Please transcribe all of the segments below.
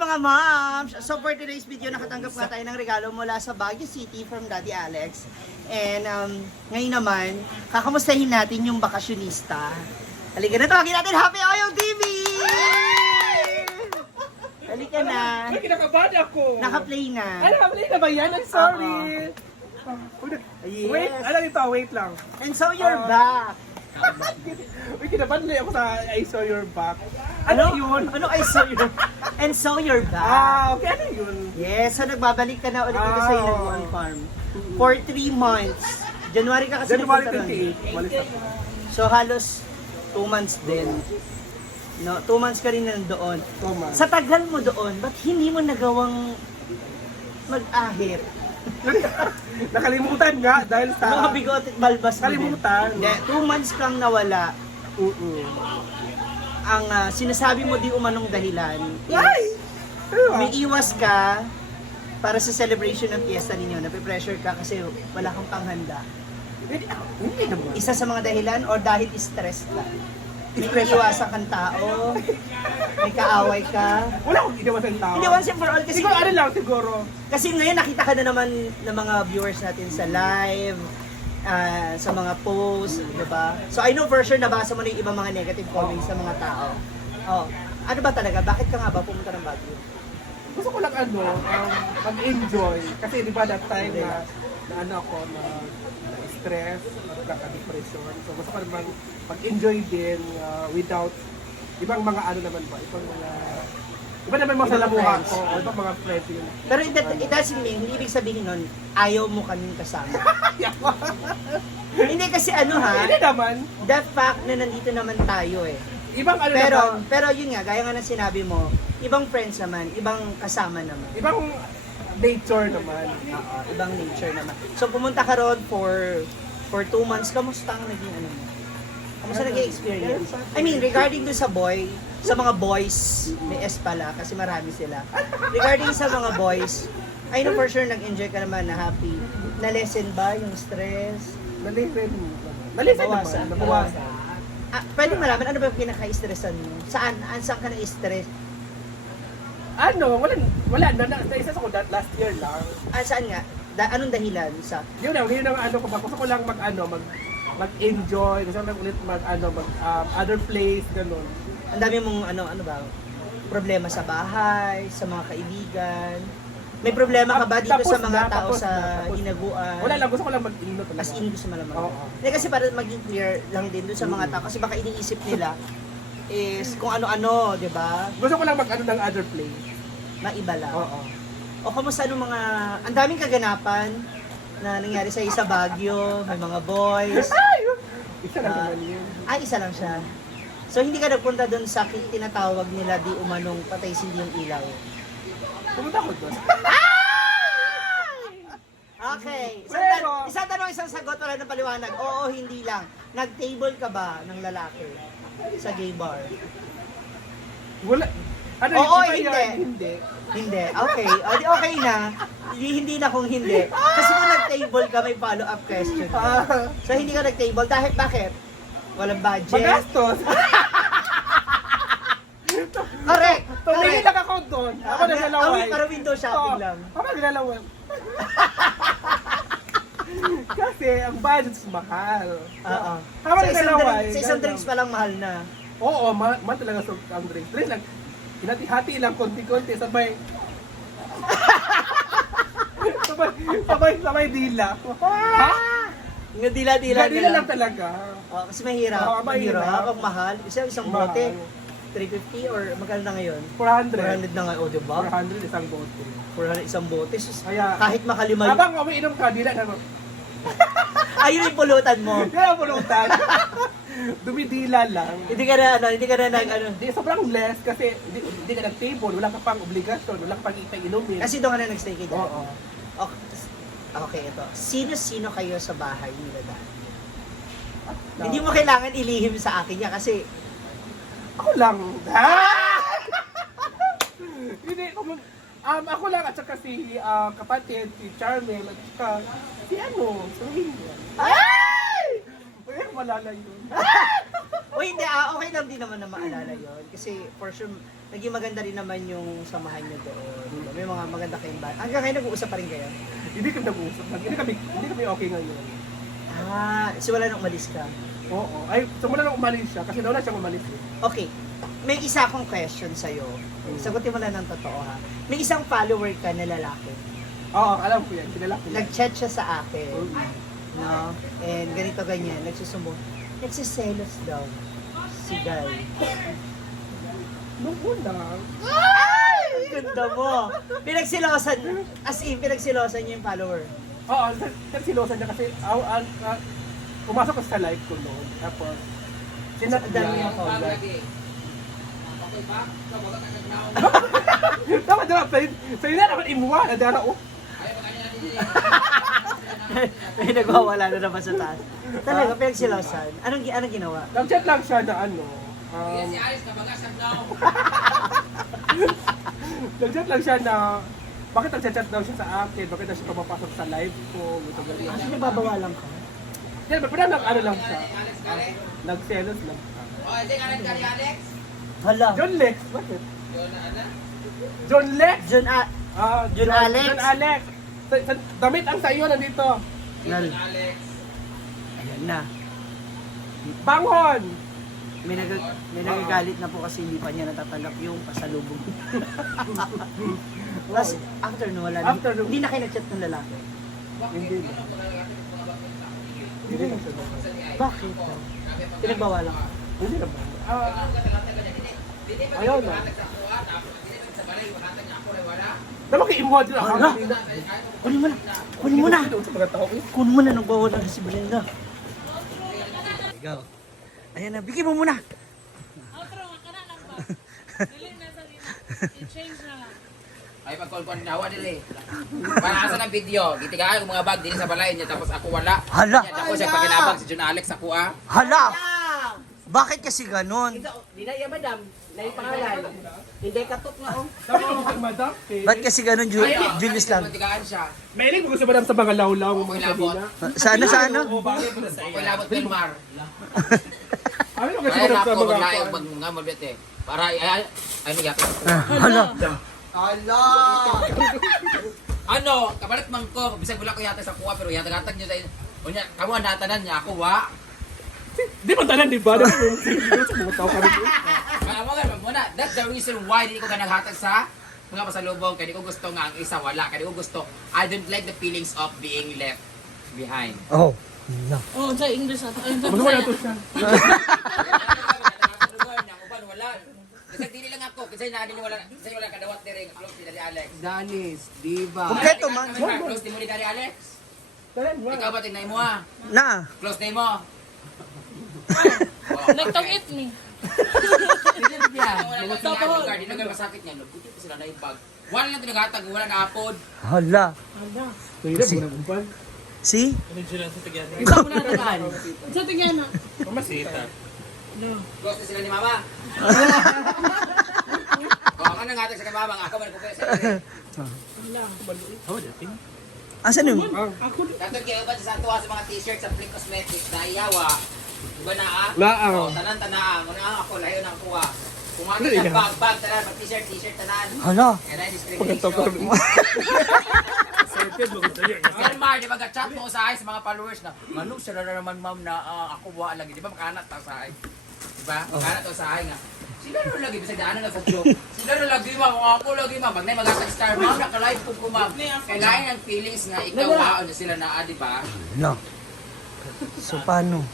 mga moms! So for today's video, nakatanggap nga tayo ng regalo mula sa Baguio City from Daddy Alex. And ngayon naman, kakamustahin natin yung bakasyonista. Halika na, tawagin natin Happy Oil TV! Halika na. Ay, kinakabahan ako. Naka-play na. Ay, naka-play na ba yan? I'm sorry. Yes. Wait, ano ito? Wait lang. And so you're back. Uy, kinabahan na ako sa I saw your back. Ano yun? Ano I saw you? And so you're back. Okay, ano yun? Yes, so nagbabalik ka na ulit dito sa Ilaguan Farm. For 3 months. January ka kasi January nagpunta doon. 28. Malis ako. So halos 2 months din. No, 2 months ka rin nandoon. 2 months. Sa tagal mo doon, ba't hindi mo nagawang mag-ahit? Nakalimutan nga dahil sa... Mga bigot at balbas mo din. Kalimutan. Hindi, 2 months kang nawala. Ang sinasabi mo di umanong dahilan is Ay! may iwas ka para sa celebration ng fiesta ninyo. Nape-pressure ka kasi wala kang panghanda. Hindi naman. Isa sa mga dahilan or dahil stress ka? May iwasan kang tao, may kaaway ka. Wala akong ginawa sa tao. Hindi, once and for all kasi Siguro ano lang, siguro. kasi ngayon nakita ka na naman ng mga viewers natin sa live, sa mga posts, di ba? So I know for sure nabasa mo na yung ibang mga negative comments sa mga tao. Oh, ano ba talaga? Bakit ka nga ba pumunta ng Baguio? Gusto ko lang mag-enjoy. Kasi di ba that time na ano ako, na stress, nagkaka-depression. So gusto ko naman mag-enjoy din without ibang mga ano naman ba, iba naman mga salamuhan ko, o ibang mga friends yun. Pero it doesn't mean, hindi ibig sabihin nun, ayaw mo kaming kasama. Hindi kasi ano ha, Hindi naman. the fact na nandito naman tayo eh. Ibang ano naman. Pero yun nga, gaya nga ng sinabi mo, ibang friends naman, ibang kasama naman. Ibang nature naman. Ibang nature naman. So pumunta ka ron for 2 months, kamusta ang naging ano mo? Kamusta naging experience? I mean, regarding dun sa mga boys, may S pala kasi marami sila. Regarding sa mga boys, I know for sure nag-enjoy ka naman na happy. Na-lessen ba yung stress? Nalisen. Nalisen Nabawasan. naman. Nabawasan. Pwede malaman, ano ba yung pinaka-stressan mo? Saan ka na-stress? Ano, wala na. Naisas ako last year lang. Saan nga? Anong dahilan sa... Yun na ano ko ba. Gusto ko lang mag-enjoy. Gusto ko lang ulit other place, ganun. Ang dami mong ano ba? Problema sa bahay, sa mga kaibigan. May problema ka ba dito Tapos sa mga na, tao tapos sa na. hinaguan? Wala lang, gusto ko lang mag-ino talaga. As in, gusto mo naman. Oo. Hindi kasi para maging clear lang din dun sa mga tao. Kasi baka iniisip nila is kung ano-ano, di ba? Gusto ko lang mag-ano ng other place. Maiba lang. Oo. O kamusta nung mga... Ang daming kaganapan na nangyari sa isa Baguio, may mga boys. Isa lang naman yun. Isa lang siya. So hindi ka nagpunta doon sa tinatawag nila di umanong patay sindi yung ilaw. Pumunta ko doon. Okay. Pero- Isang tanong, isang sagot, wala nang paliwanag. Oo, hindi lang. Nag-table ka ba ng lalaki sa gay bar? Wala. Ano, Oo, iba hindi. yan? Hindi. Hindi. Okay. O, di okay na. Hindi na kung hindi. Kasi kung nag-table ka, may follow-up question. So hindi ka nag-table. Dahil bakit? Walang budget. Magastos. Correct. Tumingin lang ako doon. Ako naglalaway. Para window shopping Oo, lang. Ako naglalaway. Kasi ang budget is mahal. Oo. Habang Sa isang naglalaway, sa isang ganun. drinks pa lang mahal na. Oo, mahal talaga sa ang drink. Drink lang. Hinati-hati lang, konti-konti, sabay. sabay dila. Ha? Nga dila-dila Dila lang talaga. Kasi mahirap. Oo, mahirap. Mahirap. Ang mahal. Isang Mahal. bote. 350 or magkano na ngayon? 400 400. na ngayon. O, diba? 400 isang bote. 400 isang bote. Sus, Kaya- kahit makalima yun. Habang umiinom ka, dila na. Ayun yung pulutan mo. Kaya pulutan. Dumidila lang. Hindi ka na Di, sobrang less kasi di ka nag-table, wala ka pang obligasyon, wala ka pang inumin. Kasi doon ka na nagstay kay Daddy. Oo. Okay, ito. Sino-sino kayo sa bahay nila Daddy? Hindi mo kailangan ilihim sa akin yan kasi Ako lang. Hindi, ako lang at saka si kapatid, si Charmel, at saka si ano, si Rohingya. Ay! Uy, malala yun. O hindi, okay lang din naman na maalala yon. Kasi for sure, naging maganda rin naman yung samahan niyo doon. May mga maganda kayong band. Hanggang ngayon nag-uusap pa rin kayo? Hindi kami nag-uusap. Hindi kami okay ngayon. So wala nang umalis ka? Oo. Ay, sumula nang umalis siya kasi wala siyang umalis eh. Okay, may isa akong question sa'yo. Sagutin mo lang ng totoo ha. May isang follower ka na lalaki. Oo, alam ko yan. Kilala ko yan. Nag-chat siya sa akin. No? And ganito ganyan, nagsusumbong. Nagsiselos daw. Si Guy. Nung una, Ang ganda mo! Pinagsilosan, as in, pinagsilosan niya yung follower. oo, silosan niya kasi pumasok ko sa live ko noon. Tapos, sinat Ang dami yung follower. Tama, sa'yo na naman imuha. Nadara, oh. May nagwawala na naman sa taas. Talaga, pinagsilosan. Anong ginawa? Nag-chat lang siya na ano. Nag-chat lang siya na bakit nag-chat daw siya sa akin? Bakit na siya pumapasok sa live ko? Ito ganyan. Kasi nababawalan ka. Yan, pero ano lang siya. Nag-selos lang siya. Hala. John Lex, bakit? John Lex? John Alex? John Alex. Damit ang sa iyo nandito. Ayan na. Bangon! May nagagalit na po kasi hindi pa niya natatanggap yung pasalubong. Tapos after no, wala na. After no. Hindi na kayo nag-chat ng lalaki. Hindi na. Hindi na siya. Bakit? Pinagbawalan ka. Hindi naman. Ayaw na. Dapat kay imuha din ako. Hala! Kunin mo na! Kunin mo na! Doon sa mga tao. Kunin mo na, nagbawala na si Belinda. Ikaw. Ayan na, bigyan mo muna. Outro, makana lang ba? Dili na sa lina. I-change na lang. Ay pag-call ko na dili. Para asa ng video, gitigaan ko mga bag din sa balay niya tapos ako wala. Hala! Yan ako siya pakinabang si John Alex ako ah. Hala! Bakit kasi ganon? Di na iya madam, na yung pangalan. Hindi katok na oh. Sabi ko kay madam. Ba't kasi ganon, Julius lang? Tigaan siya. Mahilig mo ko sa madam sa mga lawlaw mga Labot. sabina. Sana, sana? Okay labot din Mar. Ano kasi Ay madam sa nako mga maglayo pag nga mabit eh. Para ay ano gyapon. Hala! Ano, kabalit man ko, bisag wala ko yata sa kuha pero yata-gatag niyo sa unya, kamo natanan niya ako wa. Di ba tanan di ba? Di ba sa mga tao kami? Kaya mo nga muna, that's the reason why di ko ka naghatag sa mga pasalubong kaya di ko gusto nga ang isa wala kaya di ko gusto I don't like the feelings of being left behind. Oh. No. Oh, sa English ato. Ay, sa Ano wala Bisaya. to siya? Wala. Kasi dili lang ako kasi wala kadawat dire close ni Daddy Alex. Danis, diba? Kompleto man. Close ni mo ni Daddy Alex. Tanan mo. Ikaw ba tingnan mo ah? Na. Close na mo. Nagtangit ni. Tapos di na masakit niya. Buti pa sila na ibag. Wala lang tinagatag, wala na apod. Hala. Mahirap mo na kumpan. See? Isa mo na naman. Sa tingyan na. Close na sila ni Mama. Kung ako nangatag sa kay Mama, ako man ko sa Asan yung? Katong kayo ba sa tuwa sa mga t-shirt sa Flink Cosmetics na iyawa? Diba na ah? Laang. Oh, tanan-tanaan. Muna ako, layo ng kuha. Kung ano sa bag, tanan, pag t-shirt, tanan. Hala. Kaya na discrimination. Yan Mar, di ba ga-chat mo sa akin sa mga followers na manong sila na naman ma'am na ako buha lagi. Di ba makahanap tao sa akin? Di ba? Makahanap tao sa akin nga. Sila na lagi, bisag daanan na sa joke. Sila na lagi ma'am, kung ako lagi ma'am. Pag na mag-hashtag star ma'am, naka-live po ko ma'am. Kailangan ng feelings nga ikaw ano sila na di ba? No. So paano?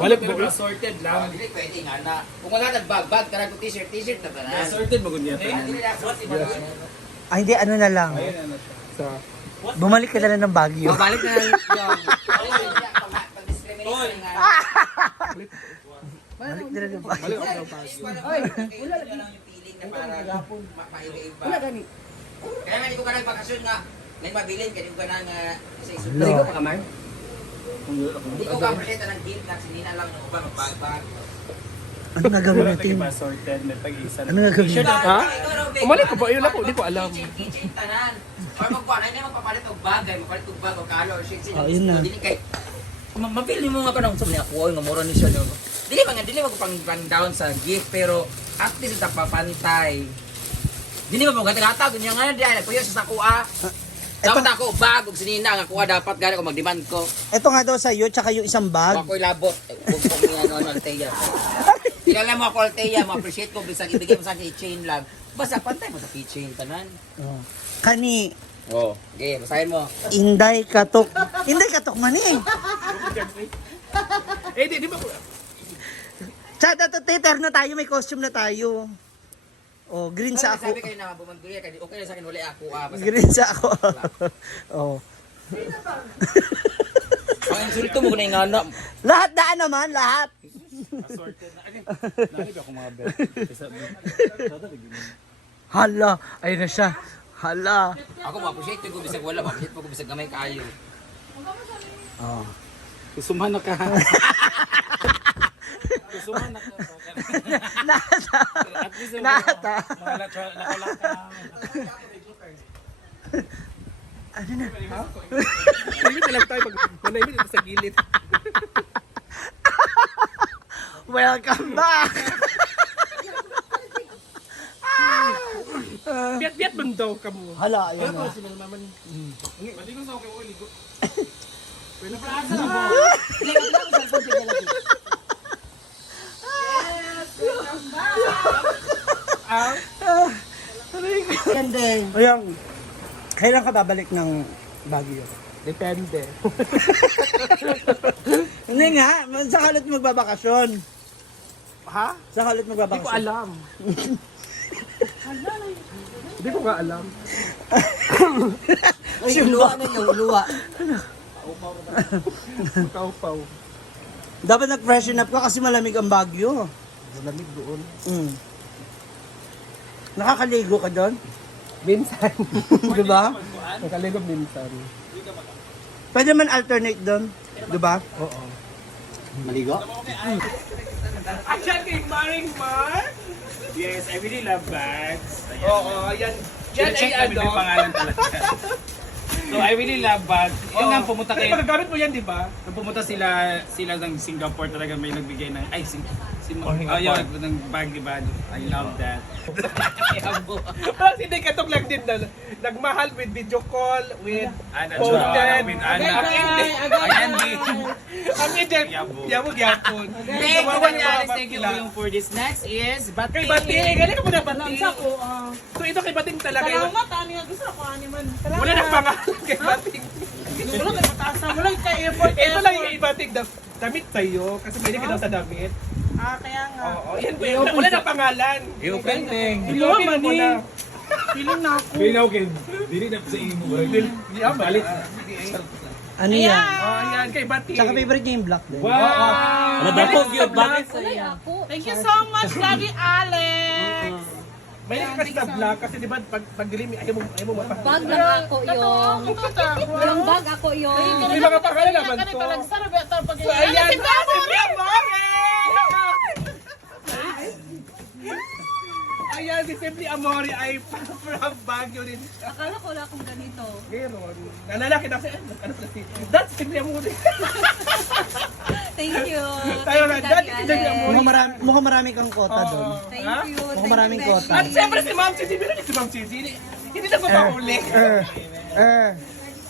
Balik mo. Sorted lang. Hindi pwede nga na. Kung wala bag, tarag ko t-shirt na ba na? Sorted mo gunya. Hindi na sorted mo. Ay, hindi, ano na lang. Sa Bumalik ka na lang ng Baguio. Balik na lang yung pag-discriminate nga. Balik na lang ng Baguio. balik ako pa. Wala lang yung feeling na para maiba-iba. Wala gani. Kaya nga di ko ka nagpakasyon nga. Ngayon mabilin, kaya di ko ka nang sa isundo. Hello. ka kamay? Hindi ko ka presenta ng gift na sinina lang ng ubang magbag. Ano gagawin natin? Ano gagawin natin? Ha? Umalik ko ba? Yun ako, di ko alam. Teaching tanan. Or magkuha na niya magpapalit og bagay, magpalit og bag o color, shit. Oh, yun na. Dili kay mabili mo nga pa nung sa mga kuha nga mura ni siya. dili mo ko pang down sa gift pero at least tapapantay. Dili mo gata-gata ganyan nga di ay nagpuyo sa kuha. Dapat ako bag ug sinina nga kuha dapat gani ko mag-demand ko. Ito nga daw sa iyo, tsaka yung isang bag. Ako'y labot. Huwag ko niya ano Alteia. Kilala mo ako Alteia, ma-appreciate ko bisag ibigay mo sa akin i-chain lang. Basta pantay mo sa keychain tanan. Oh. Kani, Oh, okay, basahin mo. Inday Katok. Inday Katok man eh. Di ba? Chat, ito, Twitter na tayo, may costume na tayo. Oh, green sa ako. Sabi kayo na bumangguya kay okay na sa akin wala ako basta. Green sa ako. Oh. Ang insulto mo na ingana. Lahat daan naman, lahat. Hala, ayun na siya. Hala. Ako ma-appreciate ko bisag wala, ma-appreciate ko bisag gamay kaayo. Oh. Kusuman na ka. Kusuman na ka. Nata. At least Nata. nakalak ka. Ano na? Limit na lang tayo pag manahimik dito sa gilid. Welcome back. Biat-biat man daw ka mo. Hala, ayun na. Ganda. Ayun. Kailan ka babalik ng Baguio? Depende. Hindi nga, sa kalit magbabakasyon. Ha? Sa kalit Hindi ko magbabakasyon. alam. Hindi ko nga alam. Yung luwa na yung luwa. Kaupaw. Dapat nag-freshen up ka kasi malamig ang Baguio. Malamig doon. Mm. Nakakaligo ka doon? Minsan. Di ba? Nakaligo minsan. Pwede man alternate doon. Di ba? Oo. Maligo? Ayan kay Maring Mar. Yes, I really love bags. Oo, ayan. Yan ay Check namin ano. yung pangalan talaga. So I really love bags. Yung nga pumunta Kasi kayo. magagamit mo yan, di ba? Nung pumunta sila ng Singapore talaga may nagbigay ng yun, ng bag, diba? I love that. Parang hindi katong lang din na nagmahal with video call, with posted. With Anna. Ang hindi, yabog yapon. Thank you for this. Next is Kay Bating, galing ka muna Bating. So ito kay Bating talaga. Salamat, ani nga gusto ko ani man. Wala nang pangalan kay Bating. Wala kay mataas na, wala kay effort. Ito lang yung Bating, damit sa'yo, kasi pwede ka daw sa damit. Kaya nga. Oo, yan po yun. Wala nang pangalan. Printing. Ilomin mo na. Feeling na ako. Pinaw kay dili na sa imo. Balit. Ano yan? Oh, yan kay Bating. Tsaka favorite niya yung black din. Wow! Ano ba po yun? Bakit? Thank you so much, Daddy Alex. May kasi sa vlog kasi di ba pag dilim ayaw mo mapag. Bag lang ako yung... Yung bag ako yung... May mga pangalan naman to. So ayan. Si ayan, si Simply Amore ay from Baguio din. Akala ko wala akong ganito. Meron. Nalalaki na siya. Ano pala si... That's Simply Amore. Thank you. Tayo na. Thank That's you, Simply Alex. Amore. Mukhang marami kang kota doon. Thank you. Mukhang maraming kota. At siyempre si Ma'am Cici. Meron din si Ma'am Cici. Hindi na mapahuli.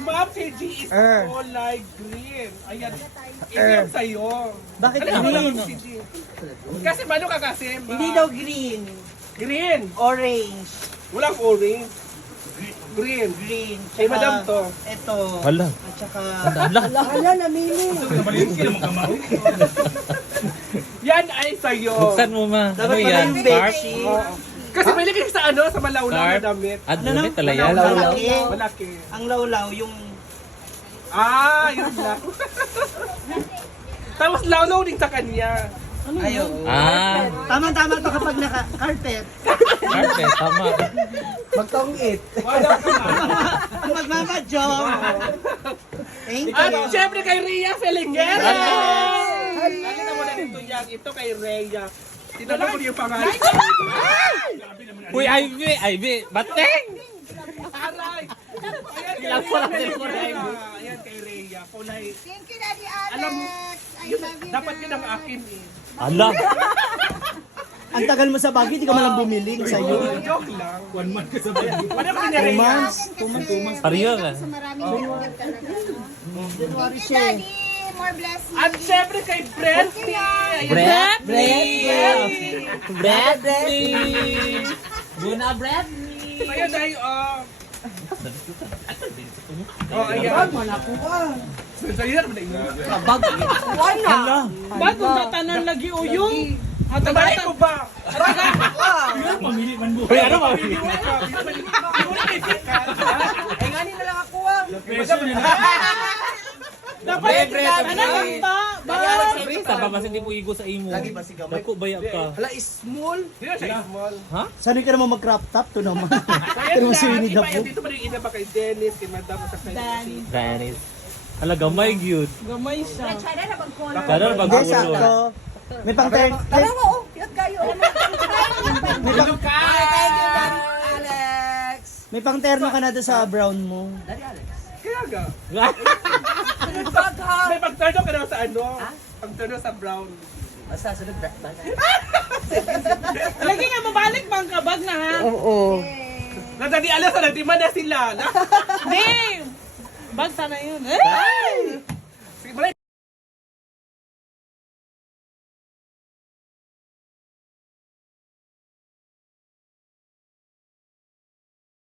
Ma'am Cici is kulay green. Ayan. Hindi yung sa'yo. Bakit Ano green? Ma'am Cici? Kasi ano ka kasi? Hindi daw green. Green. Orange. Walang orange. Green. Green. Kay Madam to. Ito. Hala. At saka... Hala, namili. Yan ay sa'yo. Buksan mo ma. Dapat pala yung bedsheet. Kasi may lagay sa ano, sa malawlaw na damit. At Ano, no? talaga. Malaki. Malaki. Ang lawlaw, yung... Yung black. Tapos lawlaw din sa kanya. Ayaw. Tama-tama to kapag naka-carpet. Carpet, tama. Magtong-it. Ang magmamadyong. Thank At you. syempre kay Rhea Felingera! Nakita mo na dito yan. Ito kay Rhea. Tinanong ko yung pangalan. Uy, Ivy, bateng! Aray! Ayan kay Rhea. Ayan kay Rhea. Kulay. Thank you, Daddy Alex. Alam mo, dapat yun ang akin eh. Ala. Ang tagal mo sa Baguio, di ka malang bumiling sa'yo. Joke lang. 1 month ka sa bayan. Ano ba 2 nangyari? months? Pariyo ka. January siya. More blessings. At syempre kay Brenty. Bradley. Buna Brad. Ayun ay, ayan. Sa'yo na naman Hala. Bago tatanan lagi uyong. Tabay ko ba? Pamili man mo. Uy, ano ba? Ay nga na lang ako ah. Dapat Taba ba hindi mo igo sa imo? Lagi ba sigaw? Dako bayak ka. Hala, small. Dito siya small. Sanay ka naman mag-crop top to naman. Pero si Winnie the Pooh. Dito pa rin ina ba kay Dennis, kay Madam, sa kay Vanis. Hala, gamay gyud. Gamay siya. China na bang Kada Hindi, bago sakto. ulo. May pang turn. Dalawa oh, yun kayo. May pang, Alex. may pang terno ka na doon sa brown mo. Kaya ga. May pagtarno ka na sa ano? Pagtarno sa brown. Lagi nga mabalik bang kabag na ha? Oo. Nadali alas na, di man na sila. Name! Bag sana yun. Eh!